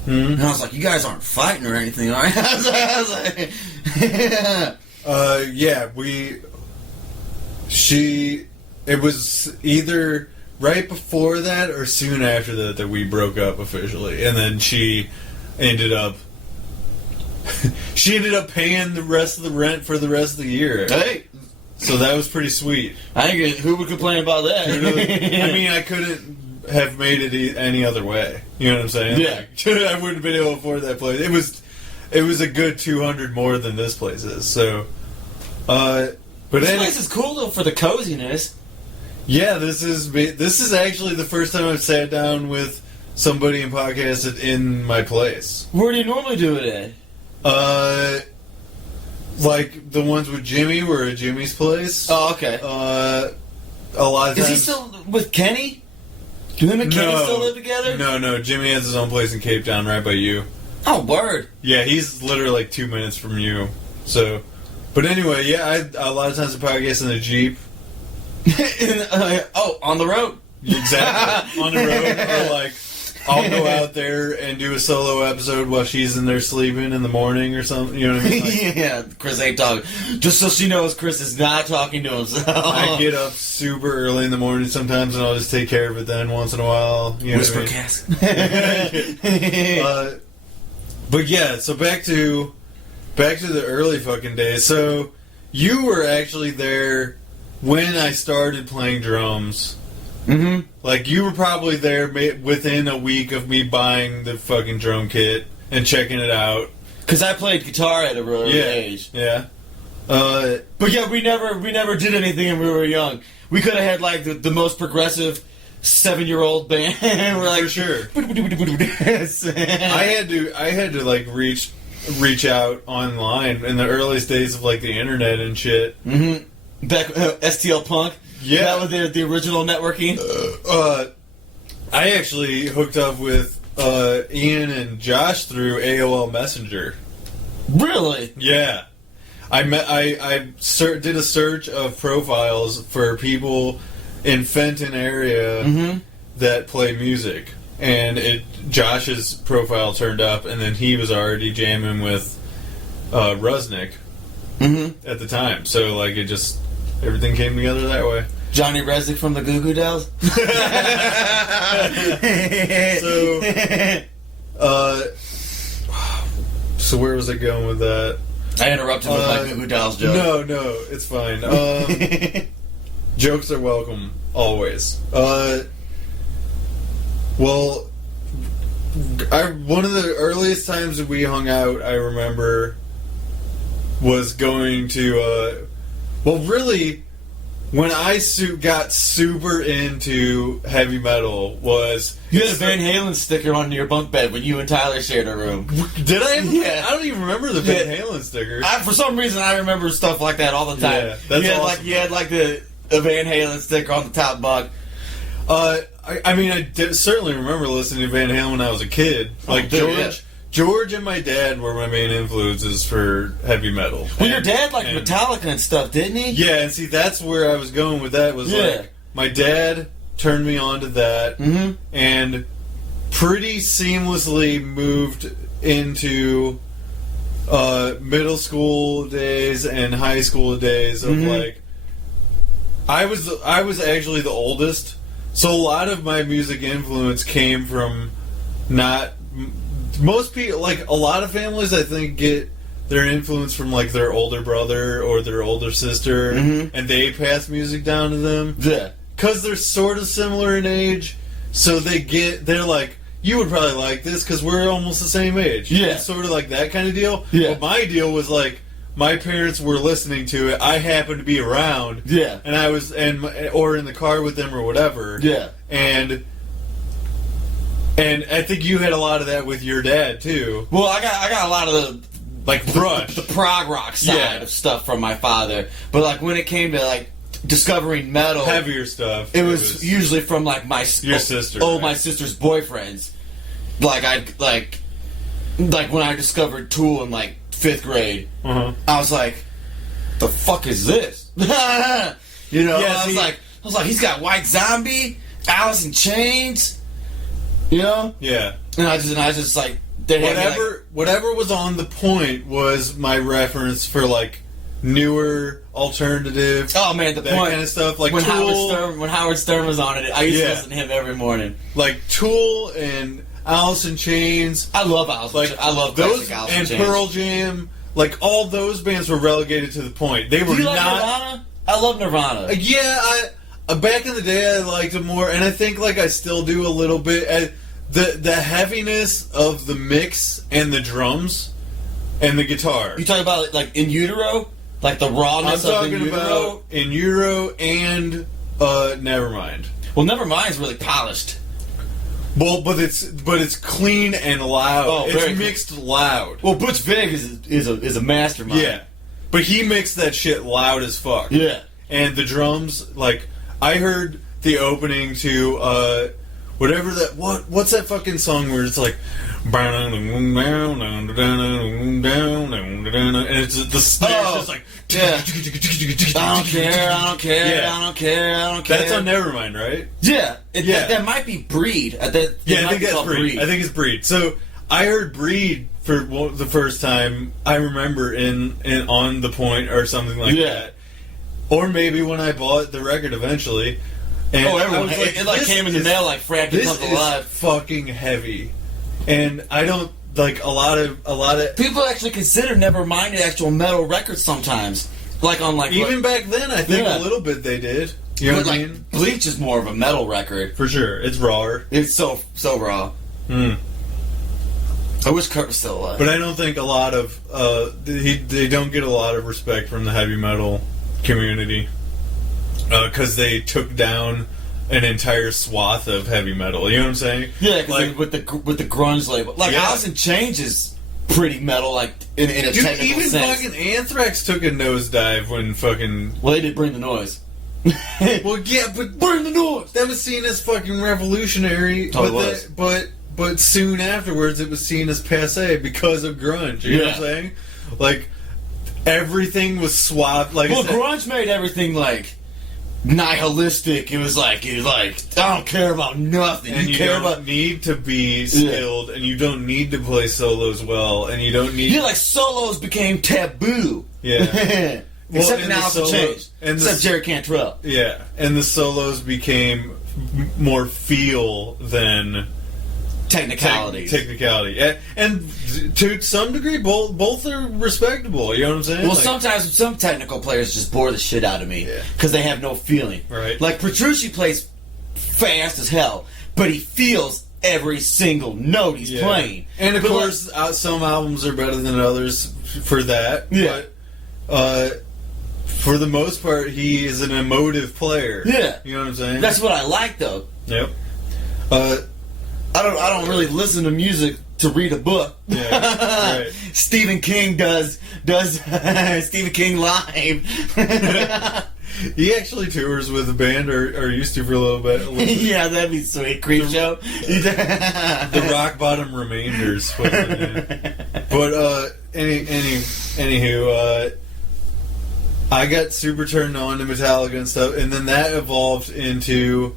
And I was like, you guys aren't fighting or anything, are you? I was like, yeah, it was either right before that or soon after that we broke up officially, and then she ended up paying the rest of the rent for the rest of the year. Hey, so that was pretty sweet. I think who would complain about that? I mean, I couldn't have made it any other way. You know what I'm saying? Yeah. Like, I wouldn't have been able to afford that place. It was a good 200 more than this place is. So, but this place is cool though for the coziness. Yeah, this is actually the first time I've sat down with somebody and podcasted in my place. Where do you normally do it at? Like the ones with Jimmy were at Jimmy's place. Oh, okay. A lot of times. Is he still with Kenny? Do him and Kenny still live together? No. Jimmy has his own place in Cape Town, right by you. Oh, word. Yeah, he's literally like 2 minutes from you. So, but anyway, yeah, a lot of times I podcast in a Jeep. On the road. Exactly. On the road. Or like, I'll go out there and do a solo episode while she's in there sleeping in the morning or something. You know what I mean? Like, Yeah, Chris ain't talking. Just so she knows, Chris is not talking to himself. I get up super early in the morning sometimes, and I'll just take care of it then once in a while. You know Whisper what cast. I mean? But yeah, so back to the early fucking days. So you were actually there when I started playing drums. Mm-hmm. Like, you were probably there within a week of me buying the fucking drum kit and checking it out. Because I played guitar at a early age. Yeah. But yeah, we never did anything when we were young. We could have had like the most progressive 7-year-old band. We're like, for sure. I I had to like reach out online in the earliest days of like the internet and shit. Mm-hmm. Back STL Punk. Yeah, that was the original networking. I actually hooked up with Ian and Josh through AOL Messenger. Really? Yeah, I did a search of profiles for people in Fenton area that play music, and Josh's profile turned up, and then he was already jamming with Rusnick at the time. So like everything came together that way. Johnny Resnick from the Goo Goo Dolls. So where was I going with that? I interrupted with my Goo Goo Dolls joke. No, it's fine. Jokes are welcome, always. Well, one of the earliest times that we hung out, I remember, was going to, really, when I got super into heavy metal was... You had a Van Halen sticker on your bunk bed when you and Tyler shared a room. Did I? Yeah. I don't even remember the Van Halen sticker. For some reason, I remember stuff like that all the time. Yeah, that's awesome. You had the Van Halen sticker on the top bunk. I certainly remember listening to Van Halen when I was a kid. Like, George and my dad were my main influences for heavy metal. Well, your dad liked Metallica and stuff, didn't he? Yeah, and see, that's where I was going with that. Like, my dad turned me on to that, and pretty seamlessly moved into middle school days and high school days of like, I was actually the oldest, so a lot of my music influence came from not most people, like a lot of families, I think get their influence from like their older brother or their older sister, and they pass music down to them. Yeah. Because they're sort of similar in age, so they're like, you would probably like this because we're almost the same age. Yeah. It's sort of like that kind of deal. Yeah. But my deal was like, my parents were listening to it. I happened to be around. Yeah. And I was, or in the car with them or whatever. Yeah. And I think you had a lot of that with your dad too. Well, I got a lot of the Like Brush. the prog rock side of stuff from my father, but like when it came to like discovering metal, Heavier stuff. it was usually from like your sister. Oh, right? my sister's boyfriends. Like like when I discovered Tool in like 5th grade, I was like, "The fuck is this?" You know, Yeah, I was like, he's got White Zombie, Alice in Chains, you know, Yeah. and I just like they had me, like, Whatever was on the point was my reference for like newer alternative. oh man, the that point kind of stuff like when Tool, Howard Stern was on it, I used to Yeah. listen to him every morning. like Tool and Alice in Chains. I love Alice. Like I love those classic Alice in and Chains. Pearl Jam. Like all those bands were relegated to the point. They were Do you like not. Nirvana? I love Nirvana. Yeah, back in the day I liked them more, and I think like I still do a little bit. The heaviness of the mix and the drums and the guitar. You talking about like In Utero, like the I'm rawness of talking In Utero. about In Utero and Nevermind. Well, Nevermind's really polished. Well, but it's clean and loud. Oh, very it's mixed loud. Well, Butch Vig is a mastermind. Yeah, but he mixed that shit loud as fuck. Yeah. And the drums, like I heard the opening to whatever that what's that fucking song where it's like and it's the snare's just like yeah. I don't care. I don't care. Yeah. I don't care. I don't care. That's on Nevermind, right? Yeah. Yeah. That might be Breed. Yeah, I think that's Breed. I think it's Breed. So I heard Breed for the first time. I remember in On the Point or something like that, or maybe when I bought the record eventually. And everyone! I was It like came in the mail like Frag This Comes is Alive. fucking heavy, and I don't like a lot of People actually consider Nevermind an actual metal record sometimes. Like on like even back then. I think Yeah. a little bit they did. You know but, what I like, mean? Bleach is more of a metal record. For sure, it's rawer. It's so raw. Mm. I wish Kurt was still alive. But I don't think a lot of they don't get a lot of respect from the heavy metal community because they took down an entire swath of heavy metal. You know what I'm saying? Yeah, because like with the grunge label, like Yeah. Alice in Chains is pretty metal, like in a dude, technical even sense. fucking Anthrax took a nosedive when fucking. Well, they did Bring the Noise. Well, yeah, but Bring the Noise. that was seen as fucking revolutionary. Oh, it but was. but soon afterwards, it was seen as passe because of grunge. You know what I'm Yeah. saying? Like everything was swapped. Like Well, I said, grunge made everything like nihilistic. It was like I don't care about nothing. and you care don't about need to be skilled, and you don't need to play solos well, and you don't need. yeah, like solos became taboo. Yeah. Well, Except and now the it's solo- changed. and the Except s- Jerry Cantrell. Yeah, and the solos became more feel than Technicalities. technicality, and to some degree, both are respectable. You know what I'm saying? Well, Like, sometimes some technical players just bore the shit out of me Yeah. because they have no feeling. Right. Like Petrucci plays fast as hell, but he feels every single note he's yeah. playing. And of But course, some albums are better than others for that. Yeah. But for the most part, he is an emotive player. Yeah. You know what I'm saying? that's what I like, though. Yep. I don't really listen to music to read a book. Yeah, right. Stephen King does Stephen King live. He actually tours with a band, or used to for a little bit. Yeah, that'd be sweet. Creep show. The Rock Bottom Remainders. Was the name. But anywho, I got super turned on to Metallica and stuff, and then that evolved into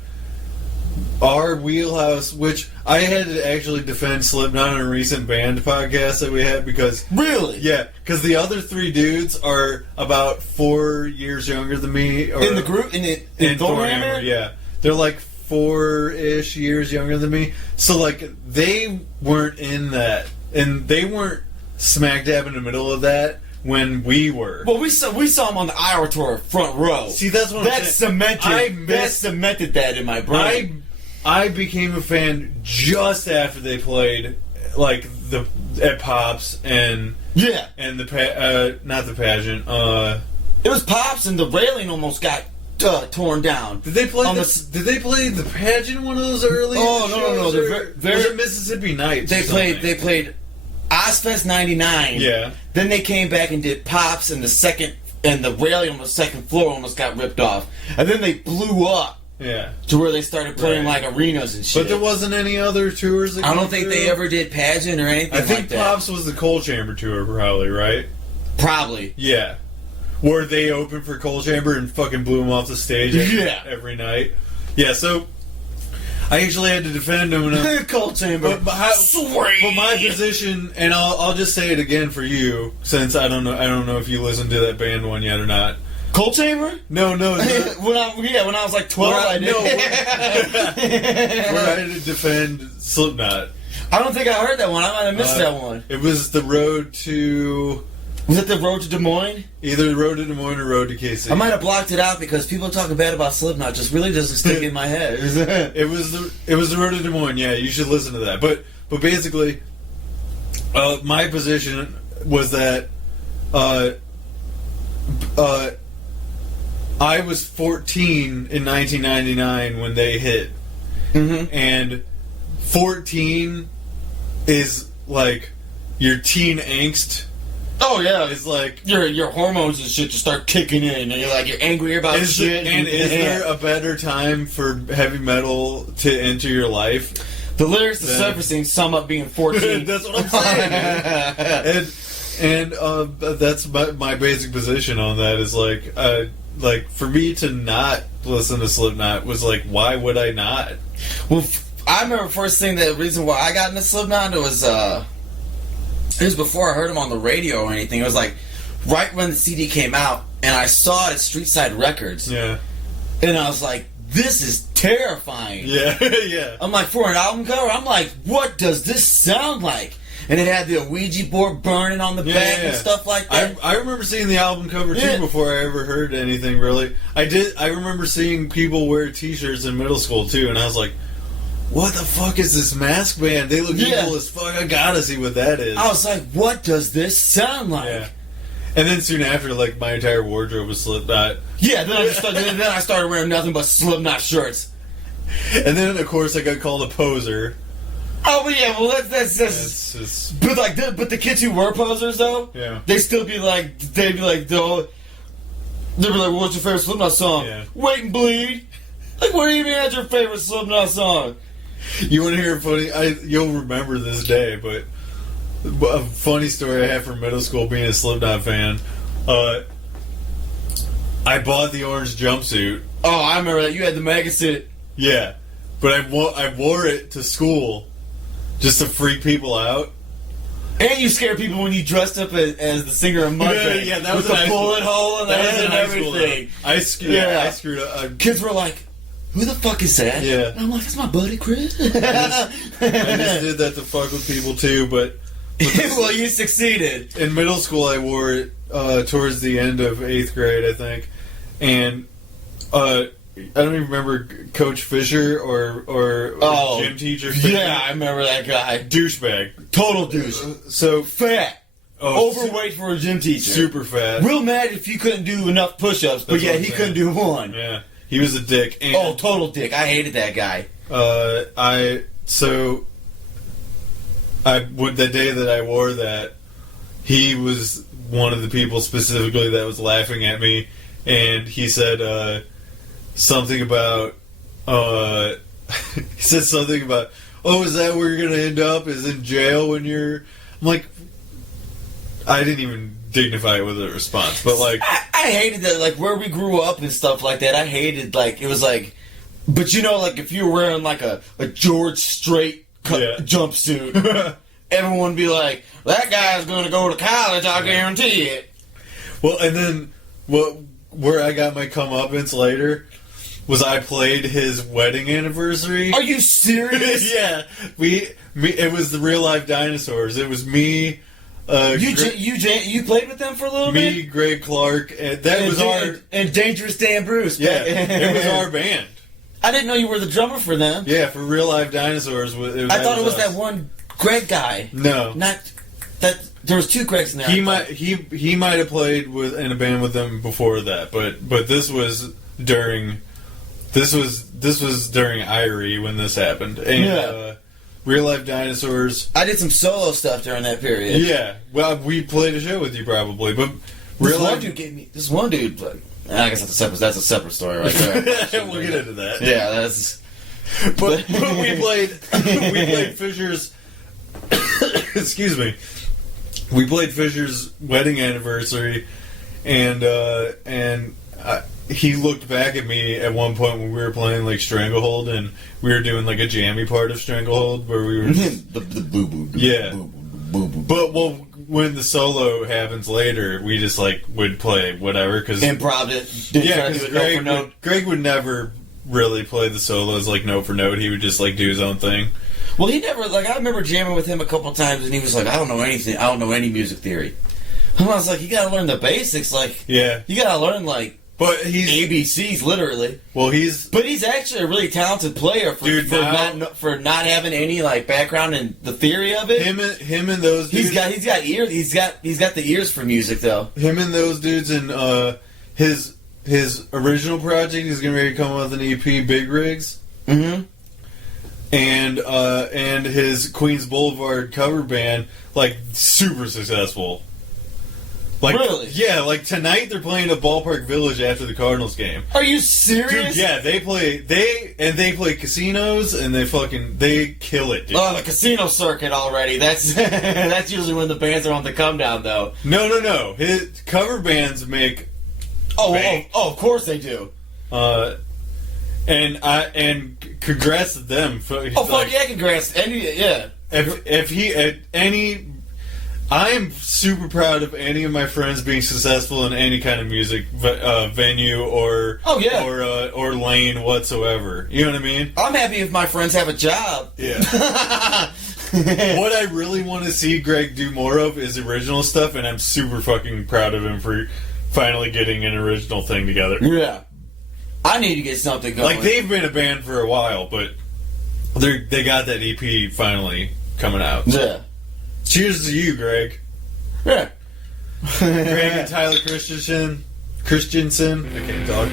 our wheelhouse, which I had to actually defend Slipknot on a recent band podcast that we had because Really? yeah, because the other three dudes are about 4 years younger than me. Or, In the group? In in Thorhammer? Thorhammer, yeah. They're like 4-ish years younger than me. So, like, they weren't in that. And they weren't smack dab in the middle of that when we were. Well, we saw them on the Iowa tour, front row. See, that's what I'm saying. That cemented that in my brain. I became a fan just after they played, like, at Pops and and not the pageant. It was Pops and the railing almost got torn down. Did they play the pageant one of those early? Oh no! Was it Mississippi Nights? They played Ozfest '99. Yeah. Then they came back and did Pops, and the railing on the second floor almost got ripped off, and then they blew up. Yeah. To where they started playing like arenas and shit. But there wasn't any other tours that I don't think they ever did pageant or anything like that. I think Pops was the Coal Chamber tour, probably, right? Probably. Yeah. Where they opened for Coal Chamber and fucking blew him off the stage every night. Yeah, so I actually had to defend him. Coal Chamber. But my position, and I'll just say it again for you, since I don't know if you listened to that band one yet or not. Coal Chamber? No. when I was like 12, I did. Where I had to defend Slipknot. I don't think I heard that one. I might have missed that one. It was the road to... Was it the road to Des Moines? Either the road to Des Moines or road to KC. I might have blocked it out because people talking bad about Slipknot just really doesn't stick in my head. It was the road to Des Moines. Yeah, you should listen to that. But basically, my position was that I was 14 in 1999 when they hit, and 14 is like your teen angst. Oh yeah, it's like your hormones and shit just start kicking in, and you're angry about shit. Is there a better time for heavy metal to enter your life? The lyrics to Surfacing sum up being 14. That's what I'm saying. and that's my basic position on that is like for me to not listen to Slipknot was like, why would I not? Well, I remember first thing, the reason why I got into Slipknot was before I heard them on the radio or anything. It was like right when the CD came out, and I saw it at Street Side Records. Yeah. And I was like, this is terrifying. Yeah, yeah. I'm like, for an album cover, I'm like, what does this sound like? And it had the Ouija board burning on the back and stuff like that. I remember seeing the album cover too before I ever heard anything really. I remember seeing people wear T-shirts in middle school too, and I was like, what the fuck is this mask band? They look evil as fuck. I gotta see what that is. I was like, what does this sound like? Yeah. And then soon after, like, my entire wardrobe was Slipknot. Yeah, then I started wearing nothing but Slipknot shirts. And then, of course, I got called a poser. Oh, but yeah, well, that's just... But the kids who were posers, though, they'd be like, what's your favorite Slipknot song? Yeah. Wait and Bleed. Like, what do you mean that's your favorite Slipknot song? You want to hear a funny... You'll remember this day, but a funny story I had from middle school being a Slipknot fan. I bought the orange jumpsuit. Oh, I remember that. You had the magazine. Yeah. But I wore it to school just to freak people out. And you scare people when you dressed up as the singer of Mudvayne. Yeah, that was with the bullet hole and everything. I screwed up. Kids were like, who the fuck is that? Yeah. And I'm like, that's my buddy Chris. I just did that to fuck with people too, but well, you succeeded. In middle school, I wore it towards the end of 8th grade, I think. And I don't even remember Coach Fisher or gym teacher Fisher. Yeah, I remember that guy. Douchebag. Total douche. So fat. Overweight for a gym teacher. Super fat. Real mad if you couldn't do enough push-ups, but he couldn't do one. Yeah. He was a dick. And total dick. I hated that guy. The day that I wore that, he was one of the people specifically that was laughing at me, and he said something about he said something about, oh, is that where you're gonna end up? Is in jail when you're... I'm like, I didn't even dignify it with a response, but like I hated that, like where we grew up and stuff like that. I hated, like, it was like, but you know, like if you were wearing like a George Strait jumpsuit, everyone would be like, that guy's gonna go to college, I guarantee it. Well, and then where I got my comeuppance later was I played his wedding anniversary. Are you serious? Yeah, it was the Real Life Dinosaurs. It was me. You played with them for a little bit? Me, Greg Clark, and that was our... And Dangerous Dan Bruce. Yeah, it was our band. I didn't know you were the drummer for them. Yeah, for Real Life Dinosaurs. I thought it was that one Greg guy. No. Not... that. There was two Gregs in there. He might have played in a band with them before that, but this was during... This was during Irie when this happened. And, Real Life Dinosaurs. I did some solo stuff during that period. Yeah. Well, we played a show with you probably, but This one dude. I guess that's a separate story right there. We'll get into that. Yeah, that's. But we played Fisher's. Excuse me. We played Fisher's wedding anniversary, and he looked back at me at one point when we were playing like Stranglehold, and we were doing like a jammy part of Stranglehold where we were the boo boo. Yeah. Boo boo. But when the solo happens later, we just like would play whatever because improv it. Yeah, because Greg would never really play the solos like note for note. He would just like do his own thing. Well, he never I remember jamming with him a couple times, and he was like, "I don't know anything. I don't know any music theory." And I was like, "You got to learn the basics. Like, yeah, you got to learn like." But he's ABCs literally. Well, he's actually a really talented player for not having any like background in the theory of it. Him and those dudes. He's got ears. He's got the ears for music though. Him and those dudes and his original project is going to come out with an EP, Big Rigs. Mm-hmm. And his Queens Boulevard cover band, like super successful. Like, really? Yeah, like tonight they're playing at Ballpark Village after the Cardinals game. Are you serious? Dude, yeah, they play casinos and they kill it, dude. Oh, the casino circuit already. That's that's usually when the bands are on the come down though. No. His cover bands make of course they do. And congrats to them. Fuck yeah, congrats. I am super proud of any of my friends being successful in any kind of music venue or lane whatsoever. You know what I mean? I'm happy if my friends have a job. Yeah. What I really want to see Greg do more of is original stuff, and I'm super fucking proud of him for finally getting an original thing together. Yeah. I need to get something going. Like, they've been a band for a while, but they got that EP finally coming out. Yeah. Cheers to you, Greg. Yeah. Greg and Tyler Christensen. I can't talk.